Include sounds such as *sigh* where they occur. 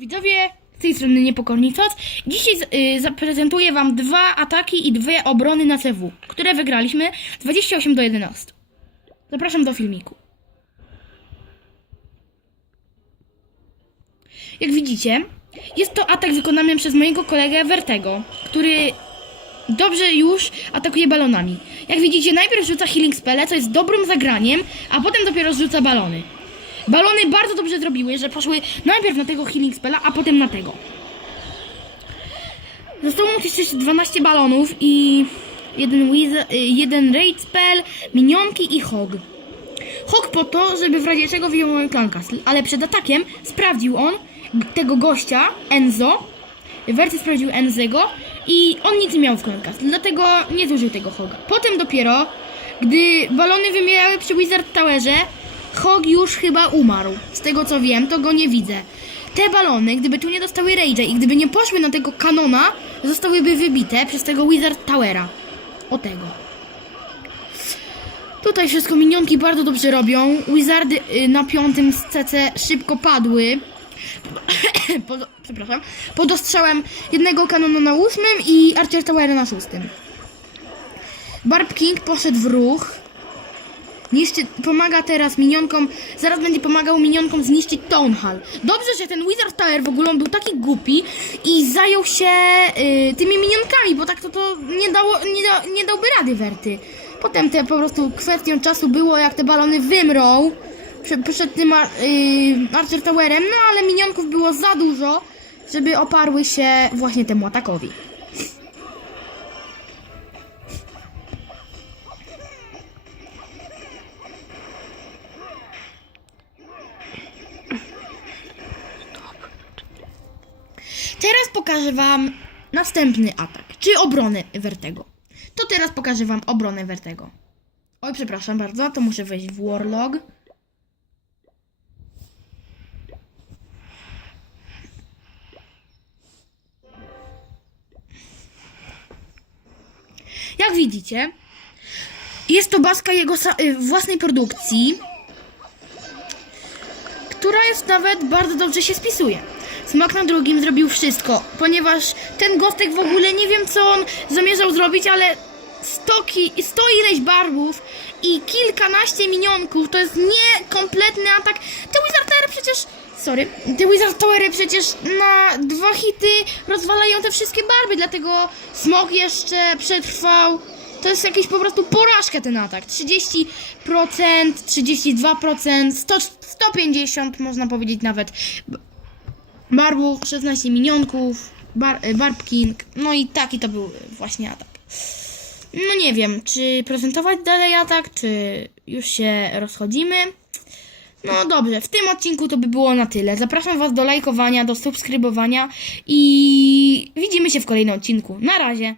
Widzowie, z tej strony Niepokorni Coc. Dzisiaj y, zaprezentuję Wam dwa ataki i dwie obrony na CW, które wygraliśmy 28 do 11. Zapraszam do filmiku. Jak widzicie, jest to atak wykonany przez mojego kolegę Vertego, który dobrze już atakuje balonami. Jak widzicie, najpierw rzuca healing spele, co jest dobrym zagraniem, a potem dopiero rzuca balony. Balony bardzo dobrze zrobiły, że poszły najpierw na tego healing spella, a potem na tego. Zostało mu jeszcze 12 balonów i jeden, y, jeden raid spell, minionki i hog. Hog po to, żeby w razie czego wyjął Clan Castle, ale przed atakiem sprawdził on tego gościa, Enzo. Werty sprawdził Enzego i on nic nie miał w Clan Castle, dlatego nie zużył tego hoga. Potem dopiero, gdy balony wymierały przy Wizard Towerze, Hog już chyba umarł. Z tego co wiem, to go nie widzę. Te balony, gdyby tu nie dostały Rage'a i gdyby nie poszły na tego kanona, zostałyby wybite przez tego Wizard Towera. O tego. Tutaj wszystko minionki bardzo dobrze robią. Wizardy y, na piątym z CC szybko padły. *coughs* pod, przepraszam. Pod ostrzałem jednego kanonu na ósmym i Archer Towera na szóstym. Barb King poszedł w ruch. Niszczy, pomaga teraz minionkom, zaraz będzie pomagał minionkom zniszczyć Town Hall. Dobrze, że ten Wizard Tower w ogóle był taki głupi i zajął się y, tymi minionkami, bo tak to, to nie, dało, nie, da, nie dałby rady Werty. Potem te po prostu kwestią czasu było, jak te balony wymrą przed, przed tym y, Archer Towerem, no ale minionków było za dużo, żeby oparły się właśnie temu atakowi. Teraz pokażę wam następny atak, czy obronę Vertego. To teraz pokażę wam obronę Vertego. Oj, przepraszam bardzo, to muszę wejść w Warlog. Jak widzicie, jest to baska jego y, własnej produkcji, która jest nawet bardzo dobrze się spisuje. Smok na drugim zrobił wszystko, ponieważ ten gostek w ogóle nie wiem co on zamierzał zrobić, ale stoki, sto ileś barbów i kilkanaście minionków to jest niekompletny atak. Te Wizard Towery przecież, sorry, te Wizard Towery przecież na dwa hity rozwalają te wszystkie barwy, dlatego Smok jeszcze przetrwał. To jest jakiś po prostu porażka ten atak. 30%, 32%, 100, 150 można powiedzieć nawet. Barbów, 16 minionków, bar, e, Barb King. No i taki to był właśnie atak. No nie wiem, czy prezentować dalej atak, czy już się rozchodzimy. No dobrze, w tym odcinku to by było na tyle. Zapraszam Was do lajkowania, do subskrybowania i widzimy się w kolejnym odcinku. Na razie.